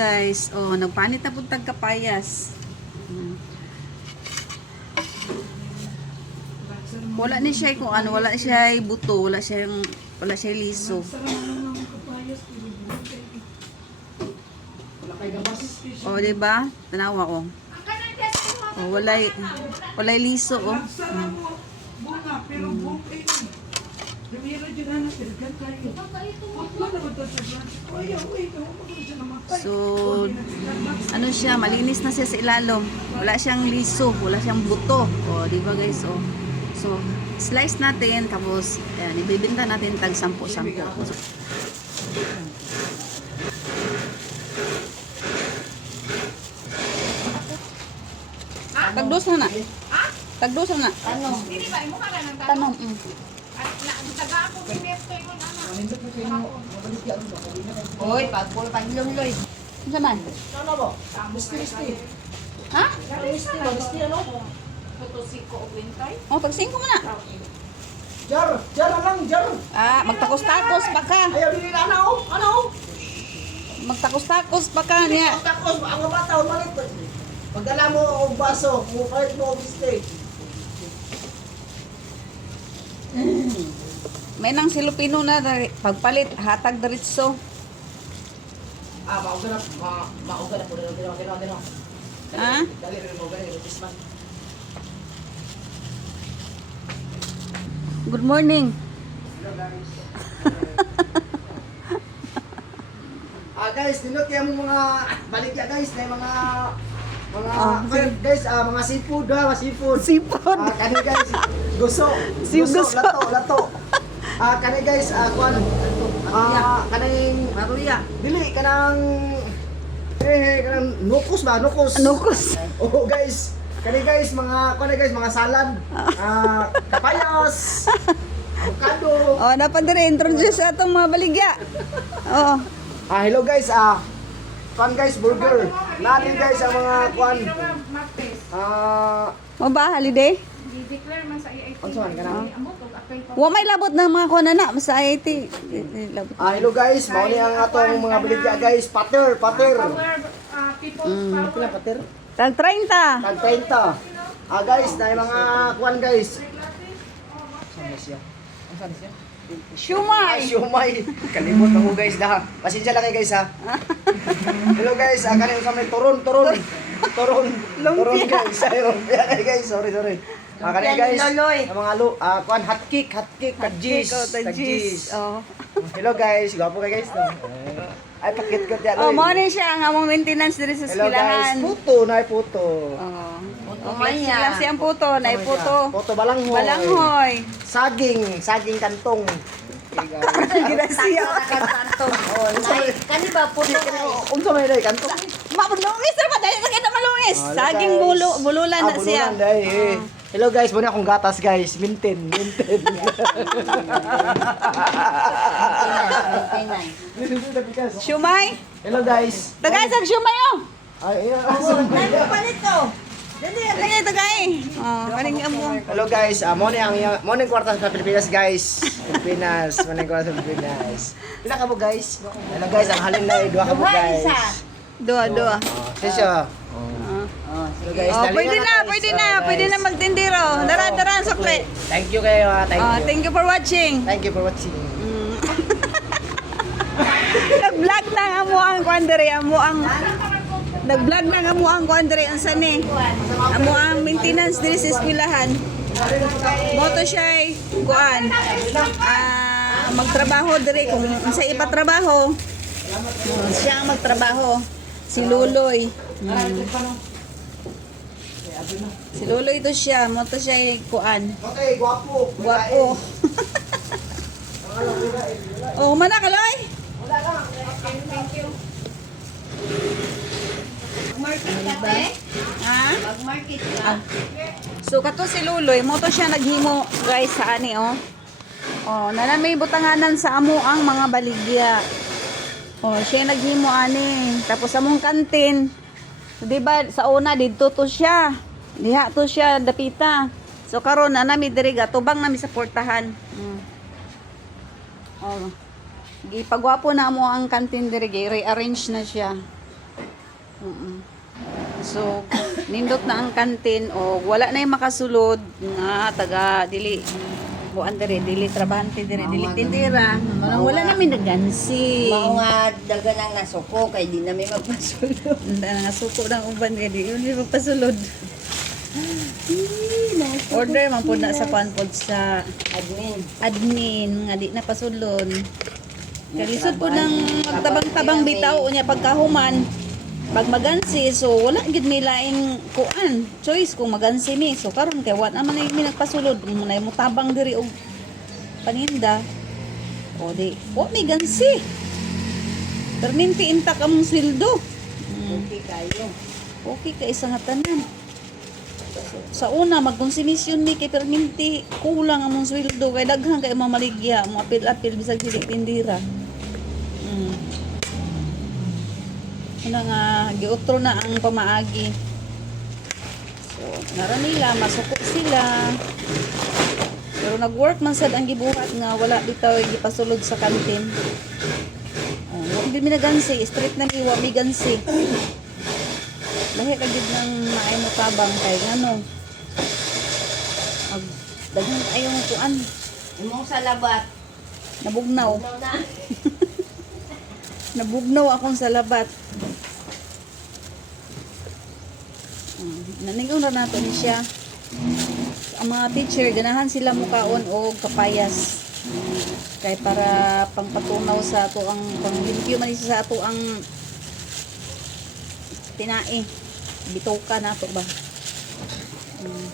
guys. Oh, nagpanit na puntag kapayas. Wala ni siya kung ano, wala siya buto, wala siya wala siya liso. Oh, di ba? Tanawa ko. Oh, walay walay liso oh. Mm. bunga, pero buong eh. Lumiro dyan na natirgan tayo. Wala na ba ito sa glass? Ay, ay, ito. Magkano siya namatay? So, ano siya, malinis na siya sa ilalom. Wala siyang liso, wala siyang buto. O, di ba guys? O, so, slice natin, tapos, ayan, ibibinta natin tag 10-10. So, Tagdos na na. Tagdos na na. Tanong. Dili ba imo ka nang Tanong. Mm. At na taga ako pinesto ko na. Hoy, pagpul panlungloy. Ano man? Ano ba? Misti, misti. Ha? Misti, misti, ano? Puto siko og wintay. O, tag 5 mo na. Jar, jar lang, jar. Ah, magtakos-takos pa ka. Ayaw, dili na, ano? Ano? Magtakos-takos pa ka niya. Tapos, ang mga bata, umalit. Pagdala mo og baso, mupalit mo og misti. May nang silupino na dari- pagpalit hatag diretso. Ah, mauga na, ma mauga na po na, ginawa, ginawa, ginawa. Ha? Dali rin mo, gani, man. Good morning. Ah guys, dinot kaya mo mga baligya guys, na mga mga Ah, well, guys, ah, mga seafood mga seafood. Sipon. Ah, kani guys, gusto. Si gusto. lato, lato. Ah, kani guys, ah, kuan. Ah, kaning Maruya. dili kanang eh kanang nukos ba, nukos. Nukos. Oh guys, kani guys mga kuan guys, mga salad. Ah, kapayas. Avocado. Oh, dapat dire introduce sa atong mga baligya. Oh. Ah, hello guys, ah. Kuan guys, burger. Natin guys ang mga kuan. Ah, Mo ba holiday? Di-declare man sa ka na? Amo to apel pa. Wa may labot na mga kuha na na sa IT. Labot. ah, hello guys, mao ni ang atong mga baligya guys, pater, pater. Power ah, people's Pila power. pater? Tag 30. Tag 30. Ah guys, na yung mga kuan guys. Saan na siya? Saan siya? Ah, Shumay. Kalimot ako guys dah. Pasensya lang kayo guys ha. Hello guys, ah, kanina kami turon, turon. Turon. Turon guys. Ay, lumpia kayo guys. Sorry, sorry. Ah, kanina guys. Loloy. Ang mga lu, ah, kuan hot cake, hot cake, kajis. Oh, tag jis. Oh. Hello guys, gwapo kayo guys. No? Ay, pakit ko tiya. Oh, mo ni siya ang among maintenance dire sa Hello guys, eskwelahan. puto, na puto. Oh. Puto Okay, maya. klase ang puto, na puto. Puto balanghoy. Balanghoy. Saging, saging kantong. Ginasiya. Oh, Nay, kani ba puto kay? Unsa may day kantong? Malungis na ba? Dahil na kita malungis. Hello, Saging guys. bulo, bululan na Ah, siya. bululan, day, eh. Hello guys, muna akong gatas guys. Mintin, mintin. Shumay? Hello guys. Tagay sa shumay oh. Ay, ayan. Palito. Dali. Tagay, tagay. Oh, kaning amo. Hello guys, uh, morning ang morning kwarta sa Pilipinas guys. Pilipinas, morning kwarta sa Pilipinas. Pila ka mo guys? Hello guys, ang halin na dua ka mo guys. Dua, dua. Oh, Oh, Hello guys, Oh, pwede nga, na, guys. pwede Oh, na, guys. pwede na magtindero. Dara, dara, sukle. Thank you kayo, ah. thank Oh, you. thank you for watching. Thank you for watching. Nag-vlog na ang amo ang kwandere, amo ang Nag-vlog na ang amo ang kwandere unsa ni? Amo ang maintenance diri sa eskwelahan. Moto siya ay kuan. Ah, magtrabaho diri kung unsa ipatrabaho. Oh, siya ang magtrabaho. Si Luloy. Hmm. Si Luloy to siya, moto siya ay kuan. Okay, guwapo. Guwapo. oh, mana kaloy? Market ka te? Ha? Mag-market ka. Ah. So kato si Luloy, mo to siya naghimo guys sa ani oh. Oh, na may butanganan sa amo ang mga baligya. Oh, siya naghimo ani. Tapos among kantin. Di ba sa una didto to siya. Diha to siya dapita. So karon na nami diri gatubang nami sa portahan. Mm. Oh. Gipagwapo na mo ang kantin diri, gi- rearrange na siya. Mm-mm. So, nindot na ang kantin o wala na yung makasulod nga taga dili buan dire dili trabahante dire dili tindira. Manang wala namin nagansi. Mao nga daga nang nasuko kay di na may magpasulod. Anda nga suko ng uban kay di yun yung pasulod. Order man po na sa panpod sa Admin. admin nga di na pasulod. Kalisod po ng magtabang-tabang bitaw unya pagkahuman pag magansi so wala gid may laing kuan choice kung magansi mi so karon kay wa naman ay mi nagpasulod mo na mo tabang diri og paninda o di wa may gansi perminti intak among sweldo mm. Okay kayo. okay ka isa nga tanan sa una magkonsumisyon mi kay perminti kulang among sweldo. Kay daghan kay mamaligya mo apil-apil bisag dili tindira mm. Una nga giutro na ang pamaagi. So nara nila masuko sila. Pero nag-work man sad ang gibuhat nga wala bitaw gipasulod sa kantin. Oh, wa gid mi nagansi, straight na ni wa mi gansi. Lahi ka gid nang maay mo tabang kay ngano. Ag daghan ayo mo kuan, Imong salabat. nabugnaw. Na? Nabugnaw akong sa labat. Mm, Naningon ra nato ni siya. Ang mga teacher, ganahan sila mukaon og kapayas. Kay para pangpatunaw sa ato ang panglimpyo man sa ato ang tinae. Bitoka na to ba? Mm.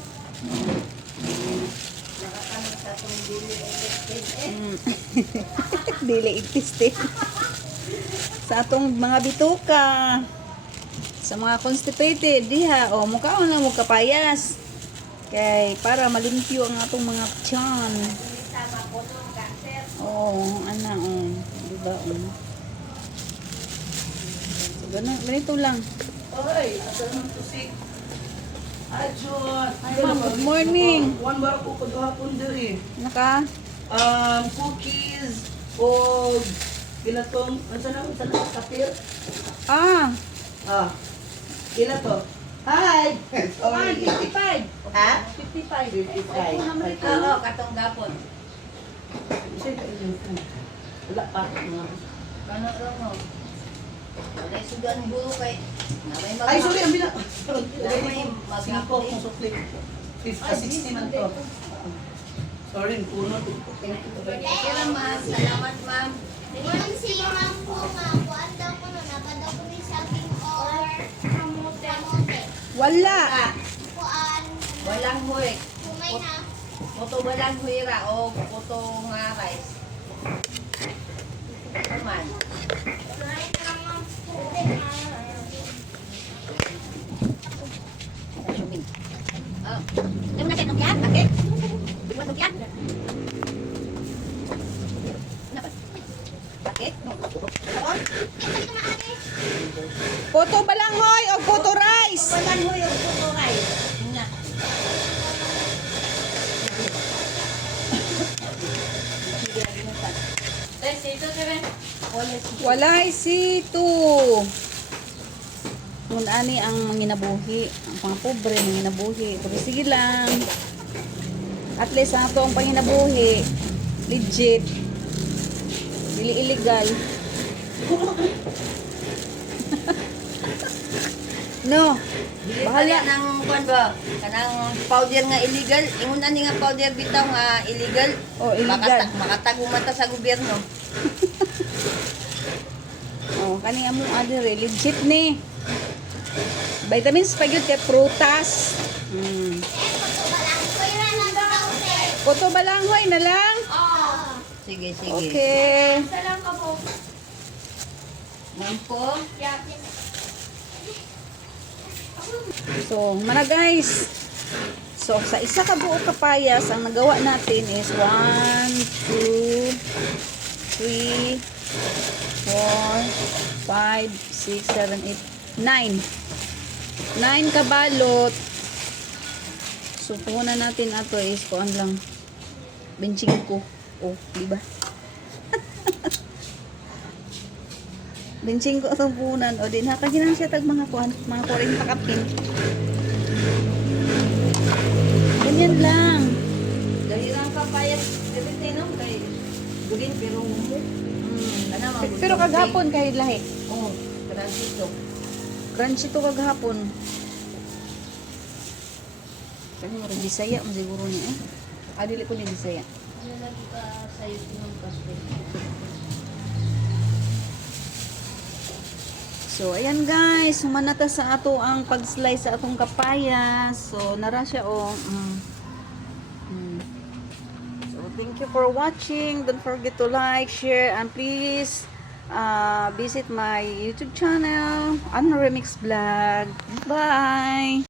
Mm. Dili itistin. sa atong mga bituka. Sa mga constipated, diha, o mukhaon lang mo kapayas. Kay para malimpyo ang atong mga tiyan. Oo, ana, oh. Diba, oh. Ganito lang. Ay, asa naman to si Adjot. Hi, ma'am. Good morning. One bar ko ko hapon diri. Naka? Um, cookies o pila tong ano na ano na kapir? Ah, Ah. Pila to? Hi. Sorry. 55. Ha? 55. 55. Oo, katong gapon. Wala pa. Kano raw mo? Wala sudan bulo kay. Na may mag- Ay, sorry, ang bila. Na may mag- Cinco kung sukli. 50, 60 man to. Sorry, puno. Okay lang, ma'am. Salamat, ma'am. Walang siya ma'am po ma'am. Kuan daw ko na nakadaw ko ni sa aking or kamote. Kamote. Wala. Kuan. Walang huwag. Kumay na. Puto walang huwira o puto nga rice. Kaman. Kumay na ma'am. Oh. Yung nasa nung yan? Bakit? Buwan nung yan? Ano ba? Bakit? Doon? Ito na ate. Puto balanghoy o puto rice? Walang huwag yung puto rice. Yun nga. Walay situ. Mun ani ang manginabuhi, ang mga pobre manginabuhi. Pero sige lang. At least ang ato ang panginabuhi legit. Dili illegal. no. Bahala ng kwan ba? Kanang powder nga illegal. Ingon ani nga powder bitaw nga illegal. Oh, illegal. Makata makatago mata sa gobyerno. Oh, kani amo adire legit ni. Vitamins pa gyud kay prutas. Mm. Puto balanghoy na lang. Oo. Sige, sige. Okay. Salam ka po. Ma'am ko. So, mana guys. So, sa isa ka buo kapayas, ang nagawa natin is 1, 2, 3, 4, 5, 6, 7, 8, 9. 9 kabalot. So, puhunan natin ato is kuan lang. Benching ko. Oh, di ba? Benching ko itong punan. O din, nakaginan siya tag mga kuhan, mga 40 kapin. Ganyan lang. Dahirang papayas, everything no? Kay green pero mo. Pero kaghapon kahit lahi. Oo, kanang sito. Crunchy to kaghapon. Kasi mo Bisaya mo siguro niya eh. Ah, dili ko ni Bisaya. Ano lagi ka sa'yo ng kaste? So, ayan guys, sumanata sa ato ang pag-slice sa atong kapaya. So, nara siya oh. Mm. Mm. You for watching. Don't forget to like, share, and please uh, visit my YouTube channel, Ano Remix Vlog. Bye!